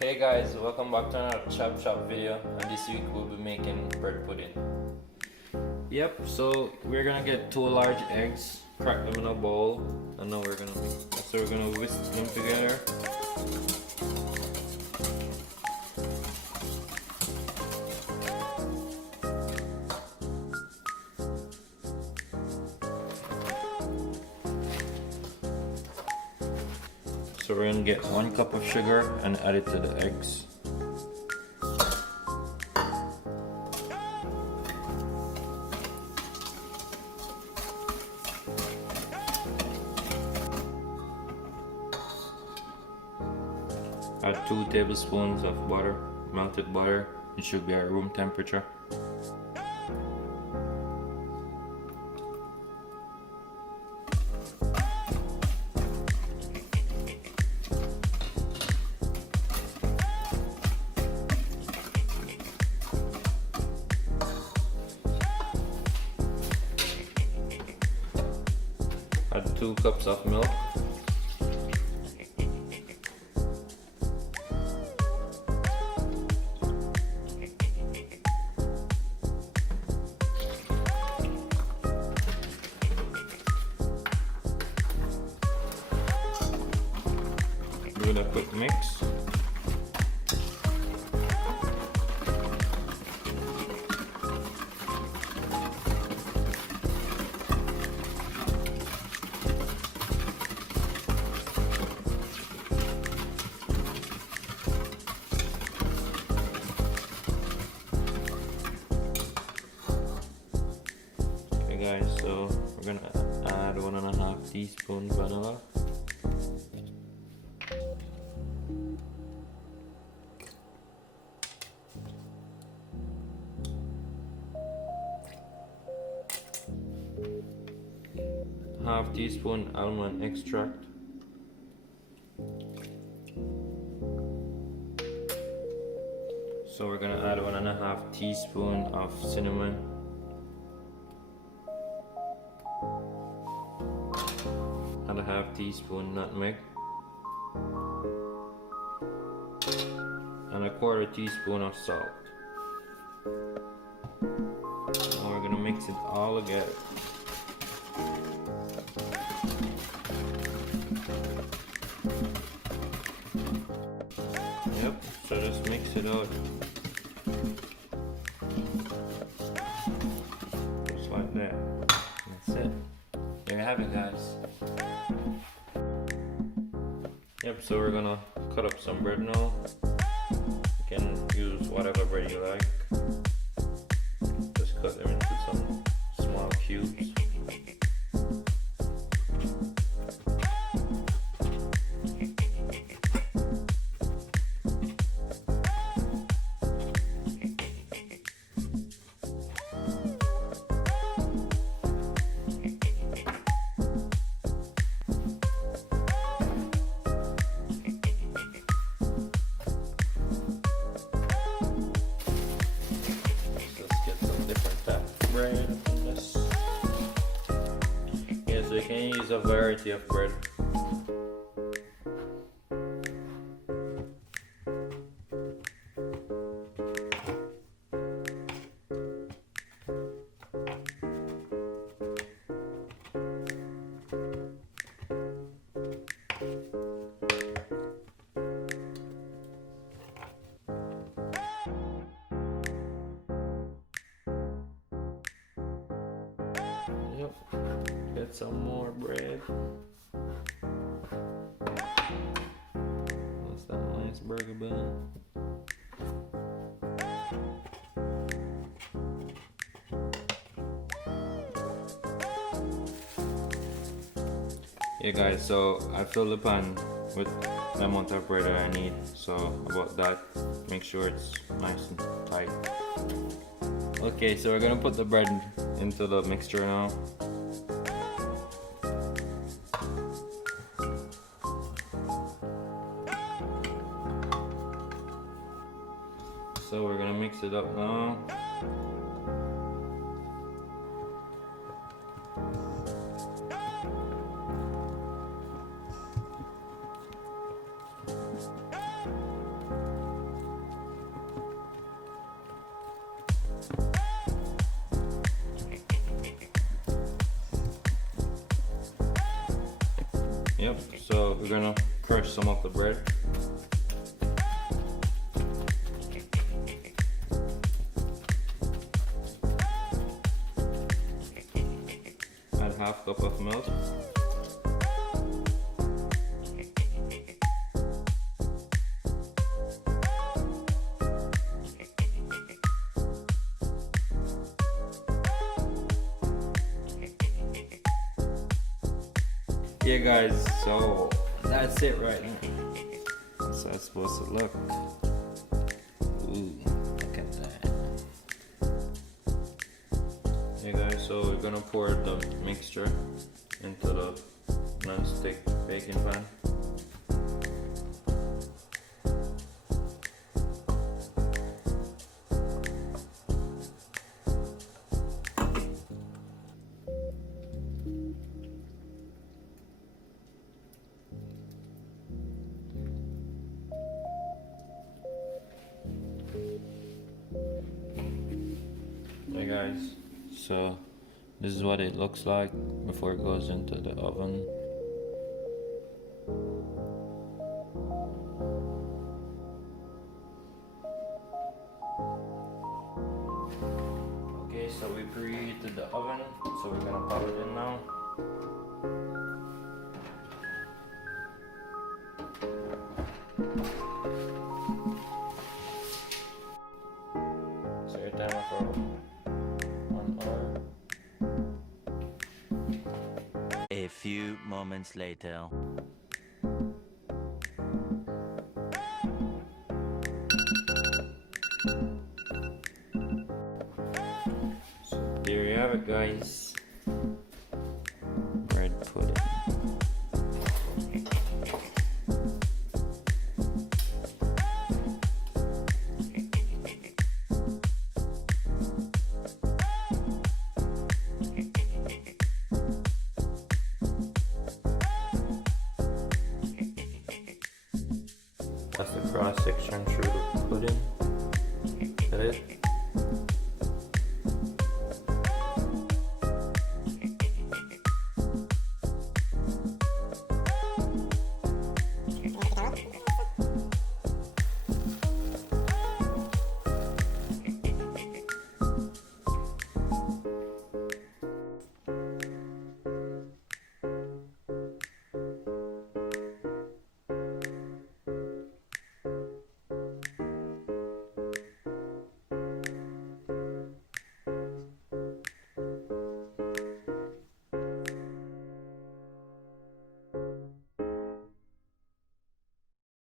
Hey guys, welcome back to another Chop Chop video, and this week we'll be making bread pudding. Yep, so we're gonna get 2 large eggs, crack them in a bowl, and now we're gonna whisk them together. So we're gonna get 1 cup of sugar and add it to the eggs. Add 2 tablespoons of butter, melted butter. It should be at room temperature. Add 2 cups of milk. Give it a quick mix. Okay guys, so we're gonna add 1.5 teaspoons vanilla. Half teaspoon almond extract. So we're gonna add 1.5 teaspoon of cinnamon. And a half teaspoon nutmeg. And a 1/4 teaspoon of salt. Now we're gonna mix it all together. Yep, so just mix it out. Just like that. That's it. There you have it, guys. Yep, so we're gonna cut up some bread now. You can use whatever bread you like. Just cut them into some small cubes. Yeah, so you can use a variety of bread. Yep, get some more bread. That's that nice burger bun. Yeah guys, so I filled the pan with the amount of bread that I need, so about that, make sure it's nice and tight. Okay, so we're gonna put the bread into the mixture now. So we're gonna mix it up now. Yep, so we're gonna crush some of the bread. Add half cup of milk. Yeah guys, so that's it right now. That's how it's supposed to look. Ooh, look at that. Yeah guys, so we're gonna pour the mixture into the non-stick baking pan. Hey guys, so this is what it looks like before it goes into the oven. Okay, so we preheated the oven, so we're gonna pop it in now. Set your timer for 1 hour. A few moments later. So there you have it guys. Bread pudding. That's the cross section through the pudding. Is that it?